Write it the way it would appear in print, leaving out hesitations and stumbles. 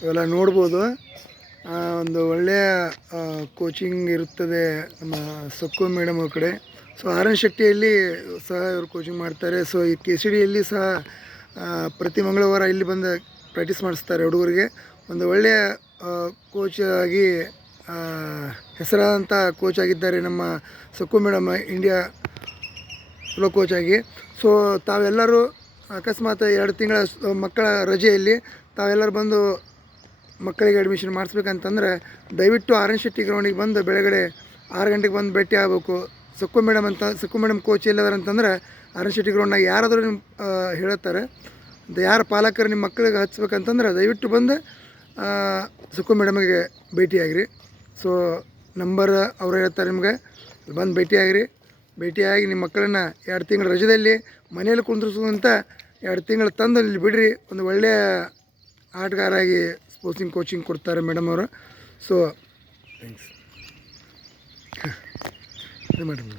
ಇವೆಲ್ಲ ನೋಡ್ಬೋದು. ಒಂದು ಒಳ್ಳೆಯ ಕೋಚಿಂಗ್ ಇರುತ್ತದೆ ನಮ್ಮ ಸಕ್ಕು ಮೇಡಮ್ ಅವ್ರ ಕಡೆ. ಸೊ ಆರ್ ಎನ್ ಶೆಟ್ಟಿಯಲ್ಲಿ ಸಹ ಇವರು ಕೋಚಿಂಗ್ ಮಾಡ್ತಾರೆ. ಸೊ ಈ KCDಯಲ್ಲಿ ಸಹ ಪ್ರತಿ ಮಂಗಳವಾರ ಇಲ್ಲಿ ಬಂದು ಪ್ರಾಕ್ಟೀಸ್ ಮಾಡಿಸ್ತಾರೆ ಹುಡುಗರಿಗೆ. ಒಂದು ಒಳ್ಳೆಯ ಕೋಚ್ ಆಗಿ ಹೆಸರಾದಂಥ ಕೋಚ್ ಆಗಿದ್ದಾರೆ ನಮ್ಮ ಸಕ್ಕು ಮೇಡಮ್, ಇಂಡಿಯಾ ಚಲೋ ಕೋಚ್ ಆಗಿ. ಸೊ ತಾವೆಲ್ಲರೂ ಅಕಸ್ಮಾತ್ 2 ತಿಂಗಳ ಮಕ್ಕಳ ರಜೆಯಲ್ಲಿ ತಾವೆಲ್ಲರೂ ಬಂದು ಮಕ್ಕಳಿಗೆ ಅಡ್ಮಿಷನ್ ಮಾಡಿಸ್ಬೇಕಂತಂದ್ರೆ ದಯವಿಟ್ಟು ಆರ್ ಎನ್ ಶೆಟ್ಟಿ ಗ್ರೌಂಡಿಗೆ ಬಂದು ಬೆಳಗಡೆ 6 ಗಂಟೆಗೆ ಬಂದು ಭೇಟಿ ಆಗಬೇಕು. ಸಕ್ಕು ಮೇಡಮ್ ಕೋಚ್ ಎಲ್ಲದಾರ ಅಂತಂದ್ರೆ ಆರ್ ಎನ್ ಶೆಟ್ಟಿ ಗ್ರೌಂಡ್ನಾಗ ಯಾರಾದರೂ ನಿಮ್ಮ ಹೇಳ್ತಾರೆ. ಯಾರು ಪಾಲಕರು ನಿಮ್ಮ ಮಕ್ಕಳಿಗೆ ಹಚ್ಬೇಕಂತಂದ್ರೆ ದಯವಿಟ್ಟು ಬಂದು ಸಕ್ಕು ಮೇಡಮಿಗೆ ಭೇಟಿಯಾಗಿರಿ. ಸೊ ನಂಬರ್ ಅವರು ಹೇಳ್ತಾರೆ ನಿಮಗೆ, ಬಂದು ಭೇಟಿಯಾಗಿ ನಿಮ್ಮ ಮಕ್ಕಳನ್ನು 2 ತಿಂಗಳ ರಜದಲ್ಲಿ ಮನೇಲಿ ಕುಂದ್ರಿಸುವಂಥ 2 ತಿಂಗಳು ತಂದು ಇಲ್ಲಿ ಬಿಡ್ರಿ. ಒಂದು ಒಳ್ಳೆಯ ಆಟಗಾರಾಗಿ ಸ್ಪೋರ್ಟ್ಸಿಂಗ್ ಕೋಚಿಂಗ್ ಕೊಡ್ತಾರೆ ಮೇಡಮ್ ಅವರು. So thanks madam.